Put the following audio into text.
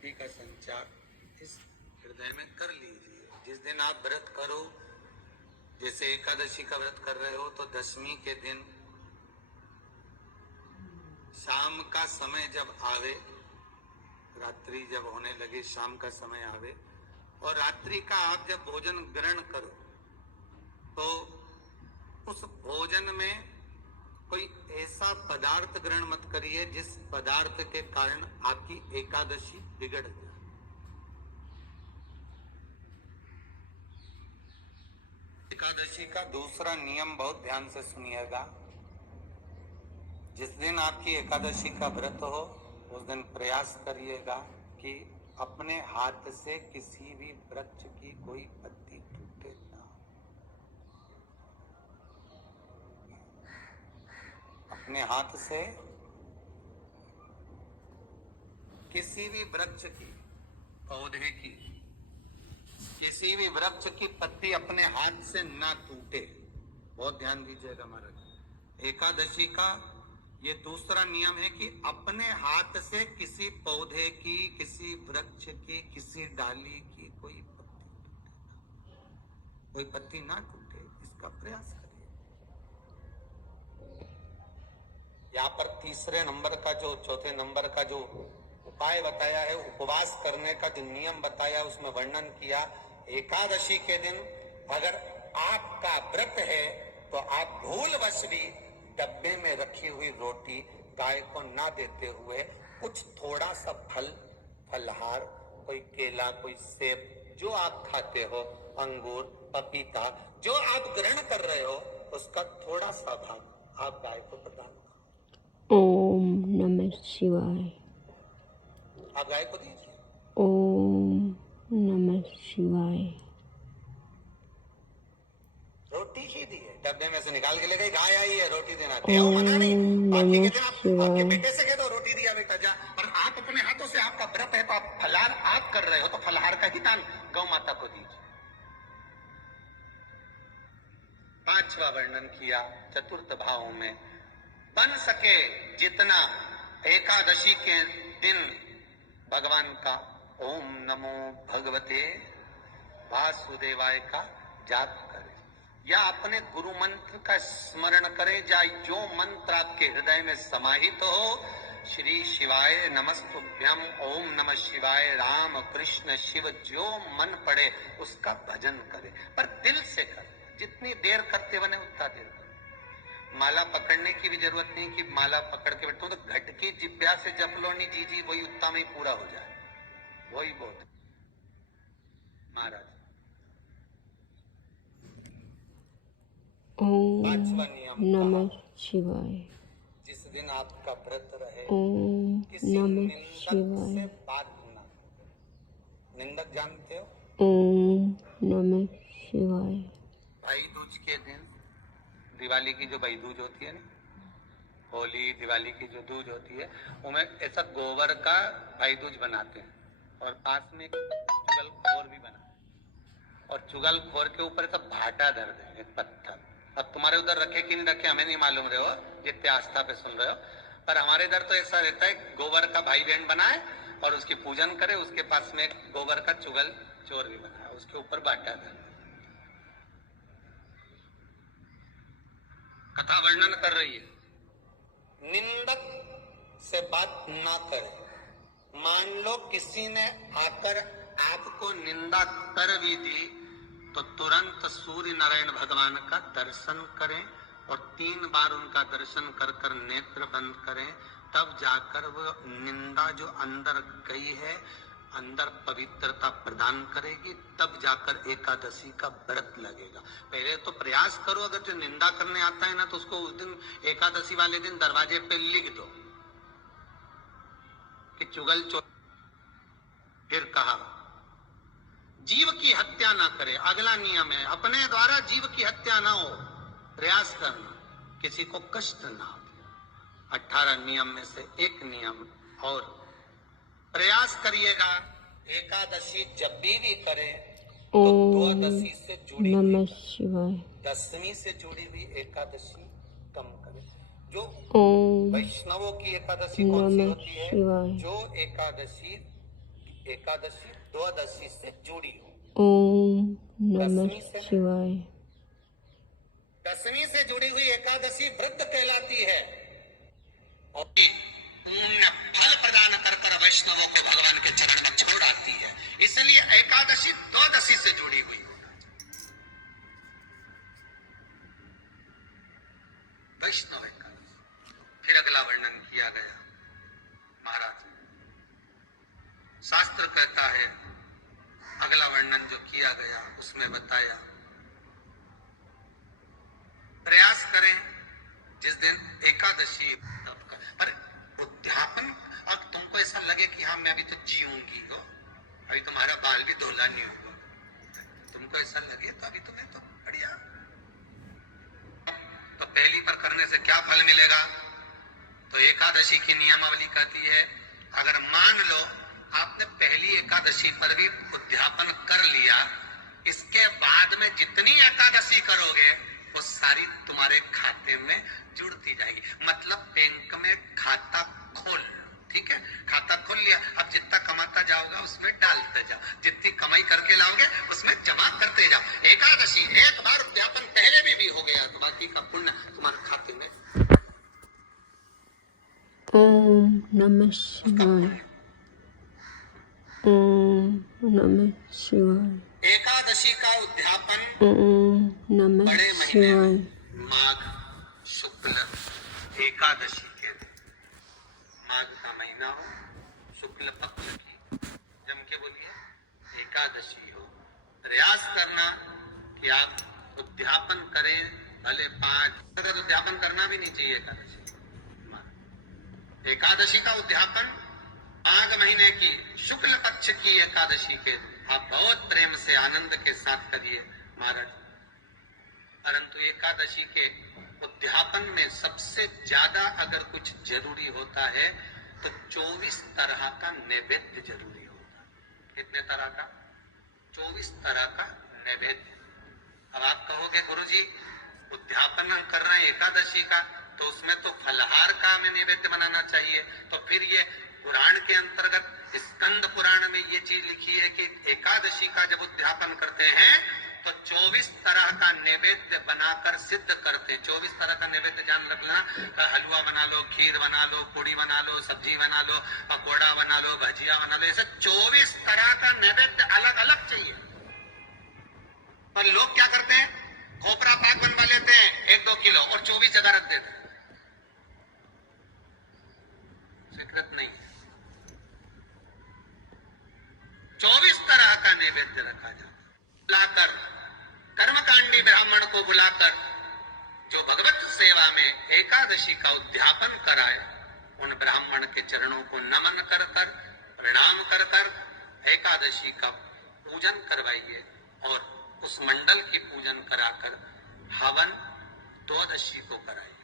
भक्ति का संचार इस हृदय में कर लीजिए। जिस दिन आप व्रत करो, जैसे एकादशी का व्रत कर रहे हो तो दशमी के दिन शाम का समय जब आवे, रात्रि जब होने लगे, शाम का समय आवे और रात्रि का आप जब भोजन ग्रहण करो तो उस भोजन में कोई ऐसा पदार्थ ग्रहण मत करिए जिस पदार्थ के कारण आपकी एकादशी बिगड़ जाए। एकादशी का दूसरा नियम बहुत ध्यान से सुनिएगा। जिस दिन आपकी एकादशी का व्रत हो उस दिन प्रयास करिएगा कि अपने हाथ से किसी भी वृक्ष की कोई पत्ती टूटे ना। अपने हाथ से किसी भी वृक्ष की, पौधे की, किसी भी वृक्ष की पत्ती अपने हाथ से ना टूटे। बहुत ध्यान दीजिएगा महाराज। एकादशी का ये दूसरा नियम है कि अपने हाथ से किसी पौधे की, किसी वृक्ष की, किसी डाली की कोई पत्ती टूटे ना, कोई पत्ती ना टूटे, इसका प्रयास करिए। यहाँ पर तीसरे नंबर का जो, चौथे नंबर का जो उपाय बताया है, उपवास करने का जो नियम बताया, उसमें वर्णन किया। एकादशी के दिन अगर आपका व्रत है तो आप भूलवश भी डब्बे में रखी हुई रोटी गाय को ना देते हुए कुछ थोड़ा सा फल, फलहार, कोई केला, कोई सेब, जो आप खाते हो, अंगूर, पपीता, जो आप ग्रहण कर रहे हो, उसका थोड़ा सा भाग आप गाय को प्रदान करो। ओम नमः शिवाय। आप गाय को दीजिए। ओम नमः शिवाय। रोटी ही दी है, डब्बे में से निकाल के ले गई, गाय आई है, रोटी देना हो, मना नहीं। बाकी के दिन आप आपके बेटे से कह दो रोटी दिया बेटा जा, पर आप अपने हाथों से, आपका व्रत है तो आप फलाहार आप कर रहे हो तो फलाहार का ही दान गौ माता को दीजिए। पांचवा वर्णन किया चतुर्थ भाव में, बन सके जितना एकादशी के दिन भगवान का ओम नमो भगवते वासुदेवाय का जाप करें या अपने गुरु मंत्र का स्मरण करें, या जो मंत्र आपके हृदय में समाहित हो, श्री शिवाय नमस्तुभ्यम, ओम नमः शिवाय, राम कृष्ण शिव, जो मन पड़े उसका भजन करें, पर दिल से करें। जितनी देर करते बने उतना देर करें। माला पकड़ने की भी जरूरत नहीं कि माला पकड़ के बैठो, तो घट की जिब्या से जप लो नहीं जी, वही उतना में ही पूरा हो जाए, वही बहुत। महाराज पांचवा नियम नमः शिवाय। जिस दिन आपका व्रत रहे ओम किसी नमः निंदक शिवाय। से बात ना। निंदक जानते हो? ओम नमः शिवाय। भाई दूज के दिन, दिवाली की जो भाई दूज होती है ना, होली दिवाली की जो दूज होती है, उनमें ऐसा गोबर का भाई दूज बनाते हैं और पास में चुगलखोर भी बना, और चुगलखोर के ऊपर ऐसा भाटा धर दे, एक पत्थर। अब तुम्हारे उधर रखे कि नहीं रखे हमें नहीं मालूम रहे हो, जितने आस्था पे सुन रहे हो, पर हमारे इधर तो ऐसा रहता है, गोबर का भाई बहन बनाए और उसकी पूजन करे, उसके पास में गोबर का चुगल चोर भी बनाए, उसके ऊपर भाटा धर। कथा वर्णन कर रही है, निंदक से बात ना करें। मान लो किसी ने आकर आपको निंदा कर भी दी तो तुरंत सूर्य नारायण भगवान का दर्शन करें और 3 बार उनका दर्शन कर कर नेत्र बंद करें, तब जाकर वो निंदा जो अंदर गई है, अंदर पवित्रता प्रदान करेगी, तब जाकर एकादशी का व्रत लगेगा। पहले तो प्रयास करो, अगर जो निंदा करने आता है ना तो उसको उस दिन एकादशी वाले दिन दरवाजे पे लिख दो कि चुगल चोर। फिर कहा जीव की हत्या ना करे, अगला नियम है, अपने द्वारा जीव की हत्या ना हो, प्रयास करना, किसी को कष्ट ना हो। 18 नियम में से एक नियम और प्रयास करिएगा, एकादशी जब भी करें तो द्वादशी से जुड़ी नमः शिवाय, दशमी से जुड़ी हुई एकादशी कम करें। जो ओम वैष्णवों की एकादशी कौन सी होती है? जो एकादशी एकादशी द्वादशी से जुड़ी हो। ओम नमः शिवाय। दशमी से जुड़ी हुई एकादशी व्रत कहलाती है और पुण्य फल प्रदान कर कर वैष्णवों को भगवान के चरण में छोड़ आती है। इसलिए एकादशी द्वादशी से जुड़ी हुई वैष्णव एकादशी। फिर अगला वर्णन किया गया महाराज, शास्त्र कहता है, अगला वर्णन जो किया गया उसमें बताया, प्रयास करें जिस दिन एकादशी पर उद्यापन। अब तुमको ऐसा लगे कि हाँ मैं अभी तो जीऊंगी हो, अभी तुम्हारा बाल भी धोला नहीं होगा, तुमको ऐसा लगे तो अभी तुम्हें तो बढ़िया, तो पहली पर करने से क्या फल मिलेगा? तो एकादशी की नियमावली कहती है, अगर मान लो आपने पहली एकादशी पर भी उद्यापन कर लिया, इसके बाद में जितनी एकादशी करोगे वो सारी तुम्हारे खाते में जुड़ती जाएगी। मतलब बैंक में खाता खोल, ठीक है, खाता खोल लिया, अब जितना कमाता जाओगा उसमें डालते जाओ, जितनी कमाई करके लाओगे उसमें जमा करते जाओ। एकादशी एक बार उद्यापन पहले भी हो गया तो बाकी का पुण्य तुम्हारे खाते में। ओम नमः शिवाय। ओम नमः शिवाय। एकादशी का उद्यापन ओम नमः बड़े महीने शिवाय। माघ शुक्ल एकादशी के दिन, माघ का महीना हो, शुक्ल पक्ष की, जम के बोलिए एकादशी हो, प्रयास करना कि आप उद्यापन करें, भले 5 अगर उद्यापन करना भी नहीं चाहिए एकादशी। एकादशी का उद्यापन माघ महीने की शुक्ल पक्ष की एकादशी के आप बहुत प्रेम से आनंद के साथ करिए महाराज। परंतु एकादशी के उद्यापन में सबसे ज्यादा अगर कुछ जरूरी होता है तो 24 तरह का नैवेद्य जरूरी होता है। कितने तरह का? 24 तरह का नैवेद्य। अब आप कहोगे गुरुजी उद्यापन हम कर रहे हैं एकादशी का, तो उसमें तो फलहार का हमें नैवेद्य बनाना चाहिए। तो फिर ये पुराण के अंतर्गत स्कंद पुराण में ये चीज लिखी है कि एकादशी का जब उद्यापन करते हैं तो 24 तरह का नैवेद्य बनाकर सिद्ध करते हैं। 24 तरह का नैवेद्य जान रख लेना, हलवा बना लो, खीर बना लो, पूड़ी बना लो, सब्जी बना लो, पकौड़ा बना लो, भजिया बना लो, ऐसे 24 तरह का नैवेद्य अलग अलग चाहिए। पर लोग क्या करते हैं, खोपरा पाक बनवा लेते हैं 1-2 किलो और 24 जगह रख देते हैं। स्वीकृत नहीं, 24 तरह का नैवेद्य रखा जाता। बुलाकर कर्मकांडी ब्राह्मण को बुलाकर जो भगवत सेवा में एकादशी का उद्यापन कराए, उन ब्राह्मण के चरणों को नमन कर कर, प्रणाम कर कर एकादशी का पूजन करवाइए और उस मंडल की पूजन कराकर हवन द्वादशी को कराइए।